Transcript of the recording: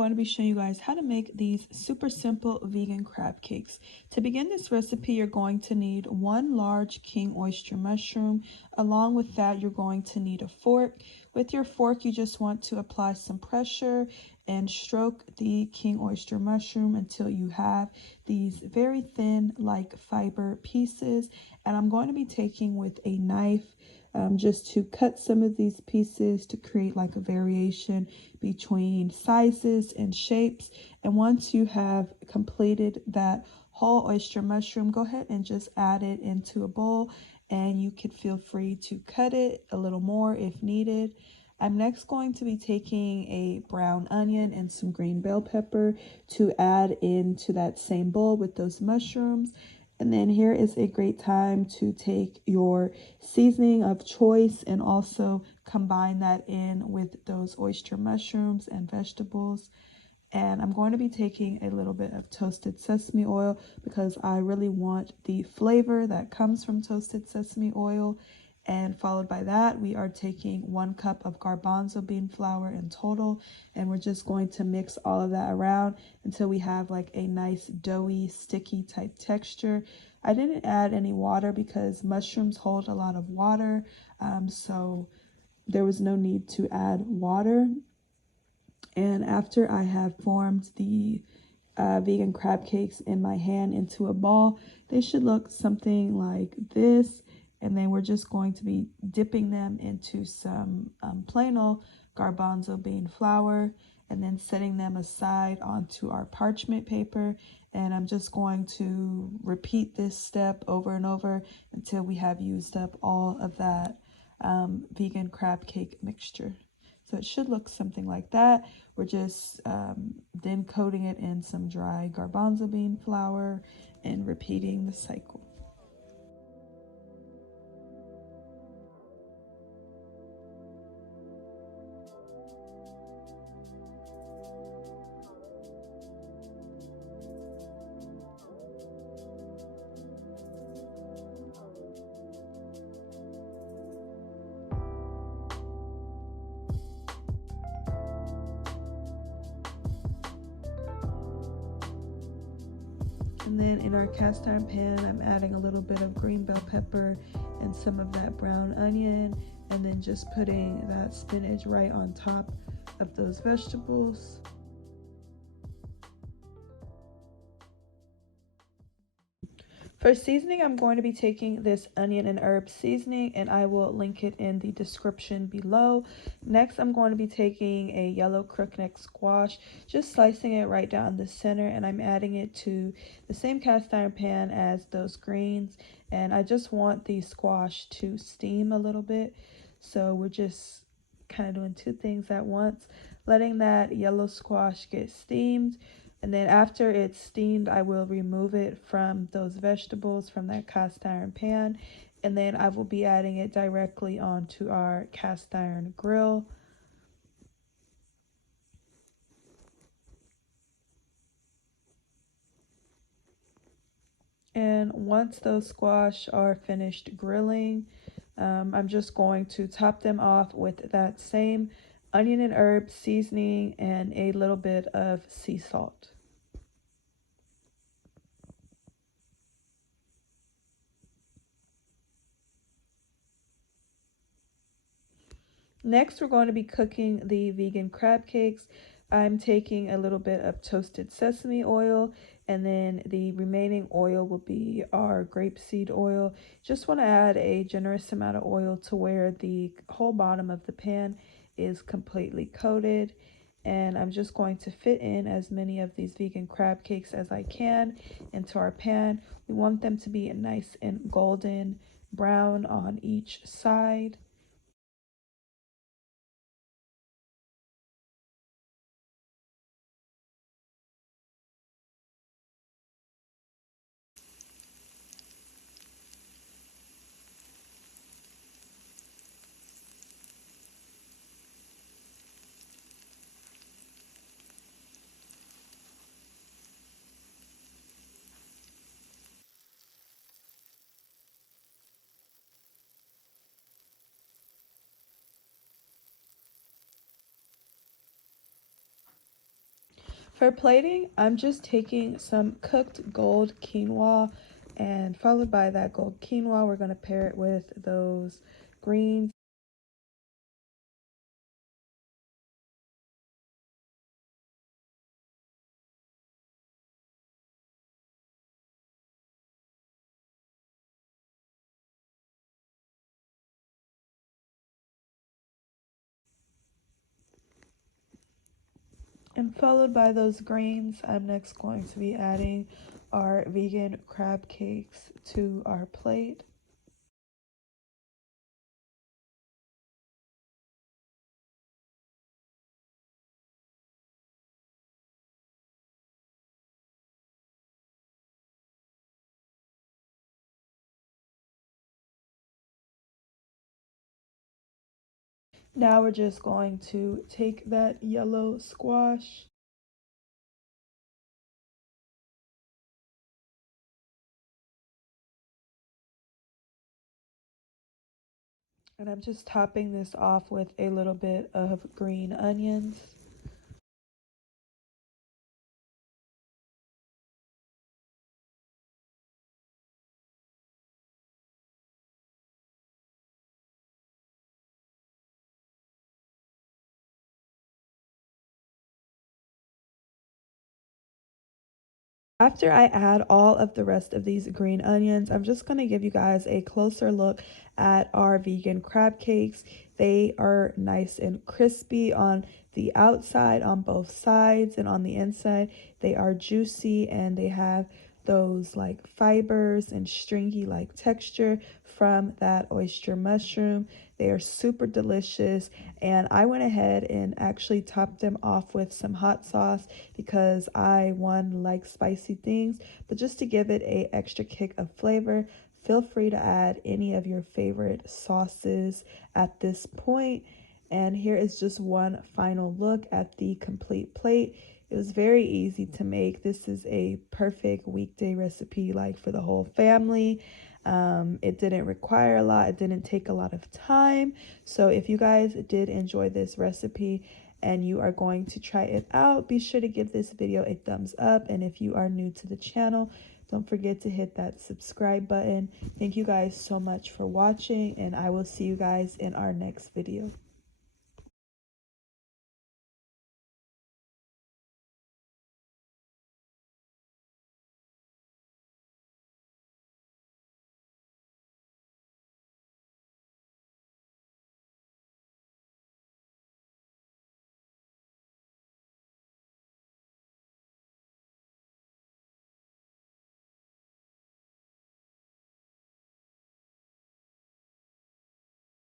going to be showing you guys how to make these super simple vegan crab cakes. To begin this recipe, you're going to need one large king oyster mushroom. Along with that, you're going to need a fork. With your fork, you just want to apply some pressure and stroke the king oyster mushroom until you have these very thin, like fiber pieces. And I'm going to be taking with a knife just to cut some of these pieces to create like a variation between sizes and shapes. And once you have completed that whole oyster mushroom, go ahead and just add it into a bowl, and you can feel free to cut it a little more if needed. I'm next going to be taking a brown onion and some green bell pepper to add into that same bowl with those mushrooms. And then here is a great time to take your seasoning of choice and also combine that in with those oyster mushrooms and vegetables. And I'm going to be taking a little bit of toasted sesame oil because I really want the flavor that comes from toasted sesame oil. And followed by that, we are taking 1 cup of garbanzo bean flour in total, and we're just going to mix all of that around until we have like a nice doughy, sticky type texture. I didn't add any water because mushrooms hold a lot of water, so there was no need to add water. And after I have formed the vegan crab cakes in my hand into a ball, they should look something like this. And then we're just going to be dipping them into some plain old garbanzo bean flour and then setting them aside onto our parchment paper. And I'm just going to repeat this step over and over until we have used up all of that vegan crab cake mixture. So it should look something like that. We're just then coating it in some dry garbanzo bean flour and repeating the cycle. And then in our cast iron pan, I'm adding a little bit of green bell pepper and some of that brown onion, and then just putting that spinach right on top of those vegetables. For seasoning, I'm going to be taking this onion and herb seasoning, and I will link it in the description below. Next, I'm going to be taking a yellow crookneck squash, just slicing it right down the center, and I'm adding it to the same cast iron pan as those greens. And I just want the squash to steam a little bit, so we're just kind of doing 2 things at once, letting that yellow squash get steamed. And then after it's steamed, I will remove it from those vegetables from that cast iron pan. And then I will be adding it directly onto our cast iron grill. And once those squash are finished grilling, I'm just going to top them off with that same onion and herb seasoning and a little bit of sea salt. Next, we're going to be cooking the vegan crab cakes. I'm taking a little bit of toasted sesame oil, and then the remaining oil will be our grapeseed oil. Just want to add a generous amount of oil to where the whole bottom of the pan is completely coated. And I'm just going to fit in as many of these vegan crab cakes as I can into our pan. We want them to be nice and golden brown on each side. For plating, I'm just taking some cooked gold quinoa, and followed by that gold quinoa, we're going to pair it with those greens. And followed by those greens, I'm next going to be adding our vegan crab cakes to our plate. Now we're just going to take that yellow squash and I'm just topping this off with a little bit of green onions. After I add all of the rest of these green onions, I'm just going to give you guys a closer look at our vegan crab cakes. They are nice and crispy on the outside, on both sides, and on the inside, they are juicy and they have those like fibers and stringy like texture from that oyster mushroom. They are super delicious, and I went ahead and actually topped them off with some hot sauce because I one like spicy things, but just to give it a extra kick of flavor, feel free to add any of your favorite sauces at this point. And here is just one final look at the complete plate. It was very easy to make. This is a perfect weekday recipe, like for the whole family. It didn't require a lot, it didn't take a lot of time. So if you guys did enjoy this recipe and you are going to try it out, be sure to give this video a thumbs up. And if you are new to the channel, don't forget to hit that subscribe button. Thank you guys so much for watching, and I will see you guys in our next video.